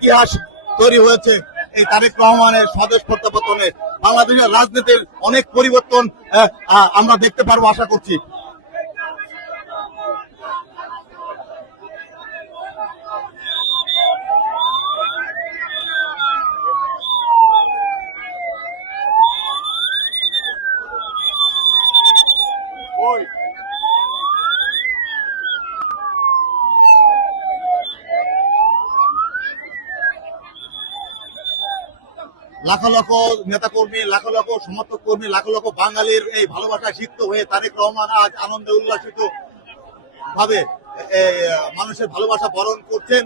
ইতিহাস তৈরি হয়েছে এই তারেক রহমানের স্বদেশ প্রত্যাবর্তনে। বাংলাদেশের রাজনীতির অনেক পরিবর্তন আমরা দেখতে পারবো আশা করছি। লাখ লাখ নেতা কর্মী, লাখ লাখ সমর্থক কর্মী, লাখ লাখ বাঙালির এই ভালোবাসায় সিক্ত হয়ে তারেক রহমান আজ আনন্দে উল্লাসিত ভাবে মানুষের ভালোবাসা বরণ করছেন।